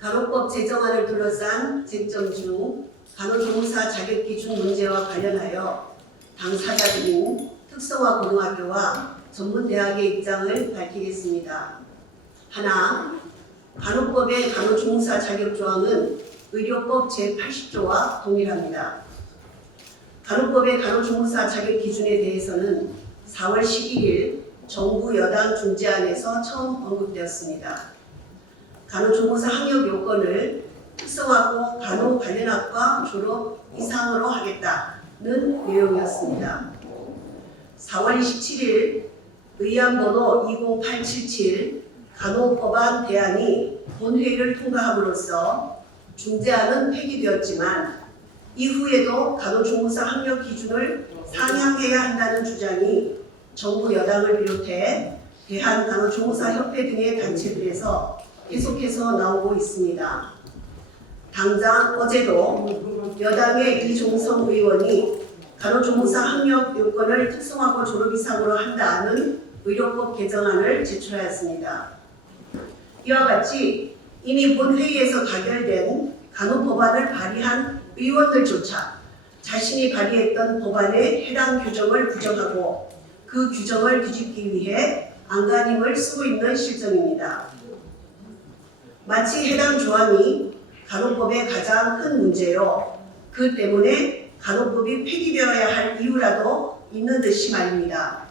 간호법 제정안을 둘러싼 쟁점 중 간호조무사 자격기준 문제와 관련하여 당사자들인 특성화 고등학교와 전문대학의 입장을 밝히겠습니다. 하나, 간호법의 간호조무사 자격조항은 의료법 제80조와 동일합니다. 간호법의 간호조무사 자격기준에 대해서는 4월 11일 정부 여당 중재안에서 처음 언급되었습니다. 간호조무사 학력 요건을 특성화고 간호 관련학과 졸업 이상으로 하겠다는 내용이었습니다. 4월 27일 의안번호 20877 간호법안 대안이 본회의를 통과함으로써 중재안은 폐기되었지만 이후에도 간호조무사 학력 기준을 상향해야 한다는 주장이 정부 여당을 비롯해 대한간호조무사협회 등의 단체들에서 계속해서 나오고 있습니다. 당장 어제도 여당의 이종성 의원이 간호조무사 학력 요건을 특성화고 졸업 이상으로 한다는 의료법 개정안을 제출하였습니다. 이와 같이 이미 본회의에서 가결된 간호법안을 발의한 의원들조차 자신이 발의했던 법안의 해당 규정을 부정하고 그 규정을 뒤집기 위해 안간힘을 쓰고 있는 실정입니다. 마치 해당 조항이 간호법의 가장 큰 문제요. 그 때문에 간호법이 폐기되어야 할 이유라도 있는 듯이 말입니다.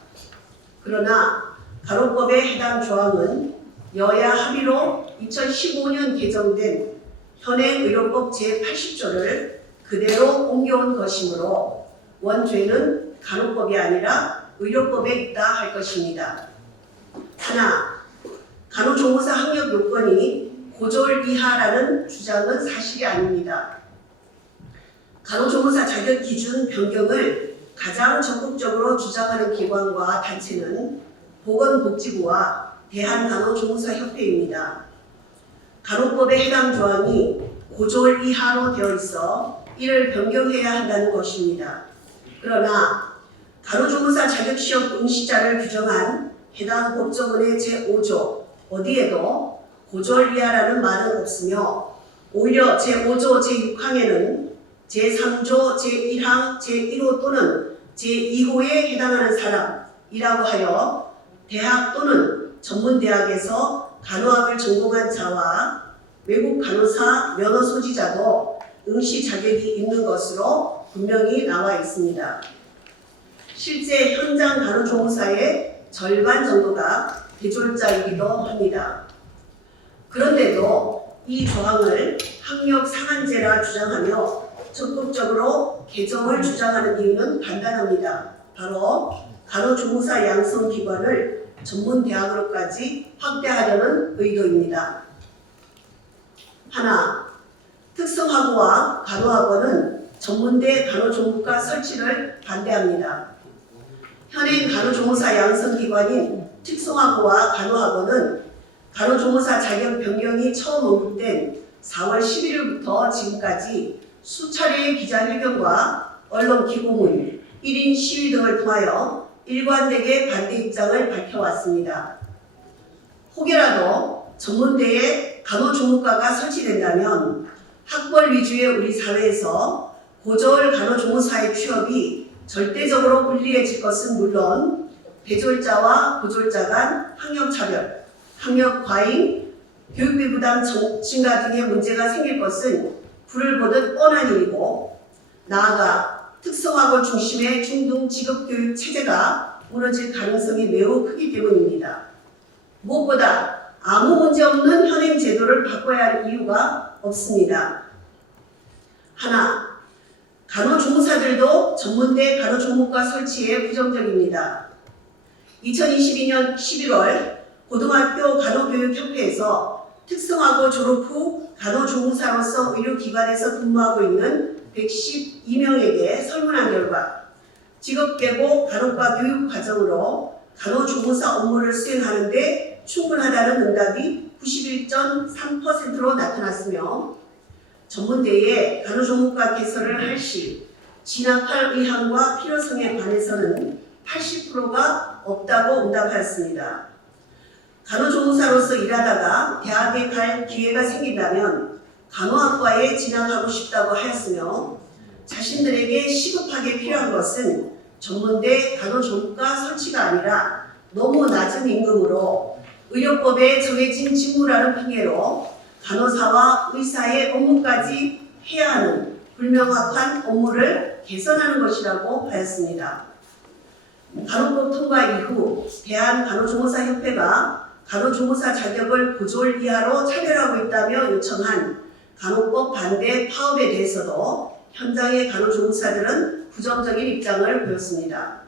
그러나 간호법의 해당 조항은 여야 합의로 2015년 개정된 현행 의료법 제80조를 그대로 옮겨온 것이므로 원죄는 간호법이 아니라 의료법에 있다 할 것입니다. 하나, 간호조무사 학력 요건이 고졸 이하라는 주장은 사실이 아닙니다. 간호조무사 자격 기준 변경을 가장 적극적으로 주장하는 기관과 단체는 보건복지부와 대한간호조무사협회입니다. 간호법의 해당 조항이 고졸 이하로 되어 있어 이를 변경해야 한다는 것입니다. 그러나 간호조무사 자격시험 응시자를 규정한 해당 법조문의 제5조 어디에도 고졸 이하라는 말은 없으며 오히려 제5조 제6항에는 제3조 제1항 제1호 또는 제2호에 해당하는 사람이라고 하여 대학 또는 전문대학에서 간호학을 전공한 자와 외국 간호사 면허 소지자도 응시 자격이 있는 것으로 분명히 나와 있습니다. 실제 현장 간호조무사의 절반 정도가 대졸자이기도 합니다. 그런데도 이 조항을 학력 상한제라 주장하며 적극적으로 개정을 주장하는 이유는 간단합니다. 바로 간호조무사 양성기관을 전문대학으로까지 확대하려는 의도입니다. 하나, 특성학부와 간호학원은 전문대 간호조무과 설치를 반대합니다. 현행 간호조무사 양성기관인 특성학부와 간호학원은 간호조무사 자격 변경이 처음 언급된 4월 11일부터 지금까지 수차례의 기자회견과 언론 기고문, 1인 시위 등을 통하여 일관되게 반대 입장을 밝혀왔습니다. 혹여라도 전문대에 간호조무과가 설치된다면 학벌 위주의 우리 사회에서 고졸 간호조무사의 취업이 절대적으로 불리해질 것은 물론 대졸자와 고졸자 간 학력차별, 학력 과잉, 교육비 부담 증가 등의 문제가 생길 것은 불을 보듯 뻔한 일이고 나아가 특성화고 중심의 중등 직업교육 체제가 무너질 가능성이 매우 크기 때문입니다. 무엇보다 아무 문제 없는 현행 제도를 바꿔야 할 이유가 없습니다. 하나, 간호조무사들도 전문대 간호조무과 설치에 부정적입니다. 2022년 11월 고등학교 간호교육협회에서 특성화고 졸업 후 간호조무사로서 의료기관에서 근무하고 있는 112명에게 설문한 결과 직업계고 간호과 교육 과정으로 간호조무사 업무를 수행하는 데 충분하다는 응답이 91.3%로 나타났으며 전문대에 간호조무과 개설을 할 시 진학할 의향과 필요성에 관해서는 80%가 없다고 응답하였습니다. 간호조무사로서 일하다가 대학에 갈 기회가 생긴다면 간호학과에 진학하고 싶다고 하였으며 자신들에게 시급하게 필요한 것은 전문대 간호조무과 설치가 아니라 너무 낮은 임금으로 의료법에 정해진 직무라는 핑계로 간호사와 의사의 업무까지 해야 하는 불명확한 업무를 개선하는 것이라고 하였습니다. 간호법 통과 이후 대한간호조무사협회가 간호조무사 자격을 고졸 이하로 차별하고 있다며 요청한 간호법 반대 파업에 대해서도 현장의 간호조무사들은 부정적인 입장을 보였습니다.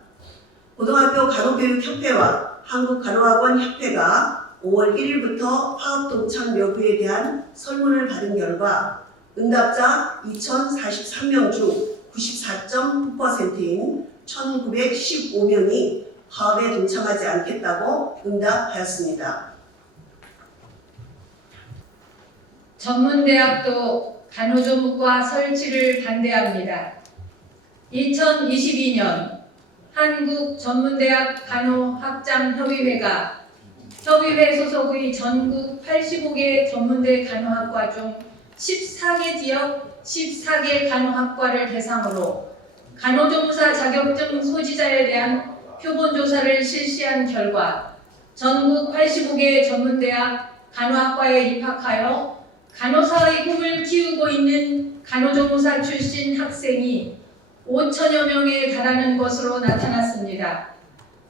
고등학교 간호교육협회와 한국간호학원협회가 5월 1일부터 파업 동참 여부에 대한 설문을 받은 결과 응답자 2,043명 중 94.9%인 1,915명이 파업에 동참하지 않겠다고 응답하였습니다. 전문대학도 간호조무과 설치를 반대합니다. 2022년 한국전문대학 간호학장협의회가 협의회 소속의 전국 85개 전문대 간호학과 중 14개 지역 14개 간호학과를 대상으로 간호조무사 자격증 소지자에 대한 표본조사를 실시한 결과 전국 85개 전문대학 간호학과에 입학하여 간호사의 꿈을 키우고 있는 간호조무사 출신 학생이 5천여 명에 달하는 것으로 나타났습니다.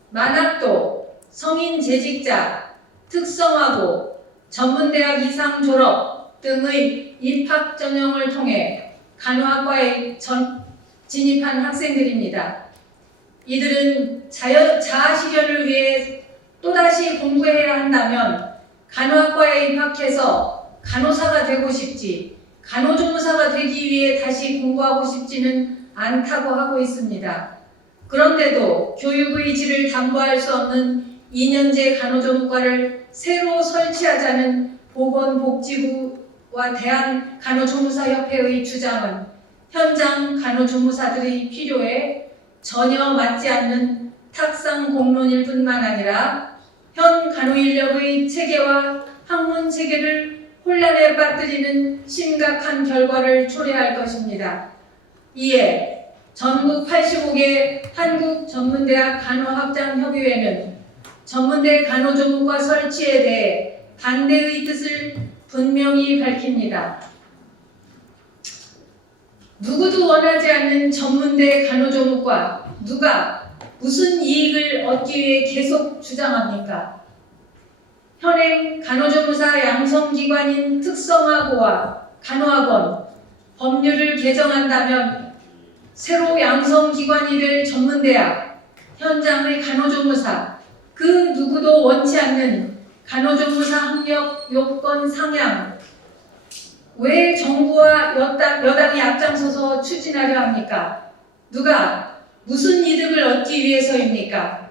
만학도, 성인 재직자, 특성화고, 전문대학 이상 졸업 등의 입학 전형을 통해 간호학과에 진입한 학생들입니다. 이들은 자아 실현을 위해 또다시 공부해야 한다면 간호학과에 입학해서 간호사가 되고 싶지, 간호조무사가 되기 위해 다시 공부하고 싶지는 않다고 하고 있습니다. 그런데도 교육의 질을 담보할 수 없는 2년제 간호조무과를 새로 설치하자는 보건복지부와 대한간호조무사협회의 주장은 현장 간호조무사들의 필요에 전혀 맞지 않는 탁상 공론일 뿐만 아니라 현 간호인력의 체계와 학문 체계를 혼란에 빠뜨리는 심각한 결과를 초래할 것입니다. 이에 전국 85개 한국전문대학 간호학장협의회는 전문대 간호조무과 설치에 대해 반대의 뜻을 분명히 밝힙니다. 누구도 원하지 않는 전문대 간호조무과 누가 무슨 이익을 얻기 위해 계속 주장합니까? 현행 간호조무사 양성기관인 특성화고와 간호학원, 법률을 개정한다면 새로 양성기관이 될 전문대학, 현장의 간호조무사, 그 누구도 원치 않는 간호조무사 학력 요건 상향, 왜 정부와 여당이 앞장서서 추진하려 합니까? 누가 무슨 이득을 얻기 위해서입니까?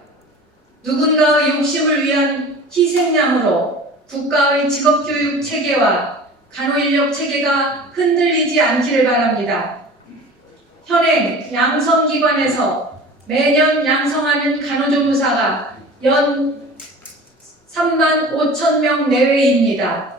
누군가의 욕심을 위한 희생양으로 국가의 직업교육 체계와 간호인력 체계가 흔들리지 않기를 바랍니다. 현행 양성기관에서 매년 양성하는 간호조무사가 연 3만 5천 명 내외입니다.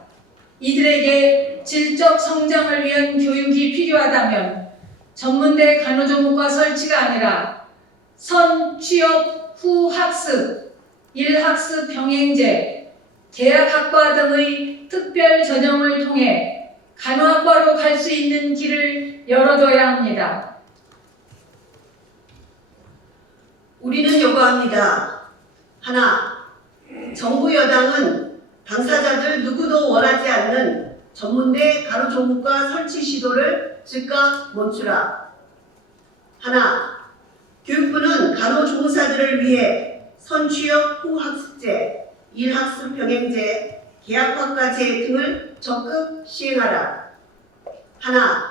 이들에게 질적 성장을 위한 교육이 필요하다면 전문대 간호조무과 설치가 아니라 선 취업 후 학습, 일학습 병행제, 계약학과 등의 특별 전형을 통해 간호학과로 갈 수 있는 길을 열어둬야 합니다. 우리는 요구합니다. 하나, 정부 여당은 당사자들 누구도 원하지 않는 전문대 간호조무과 설치 시도를 즉각 멈추라. 하나, 교육부는 간호조무사들을 위해 선취업 후 학습제, 일학습 병행제, 계약학과제 등을 적극 시행하라. 하나,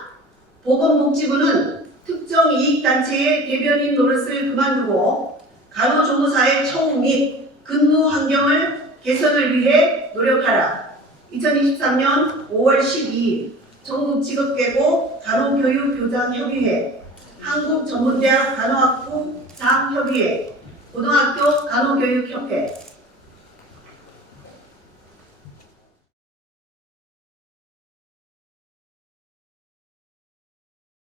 보건복지부는 특정 이익단체의 대변인 노릇을 그만두고 간호조무사의 처우 및 근무 환경을 개선을 위해 노력하라. 2023년 5월 12일 전국직업계고 간호교육교장협의회, 한국전문대학 간호학부 장협의회, 고등학교 간호교육협회,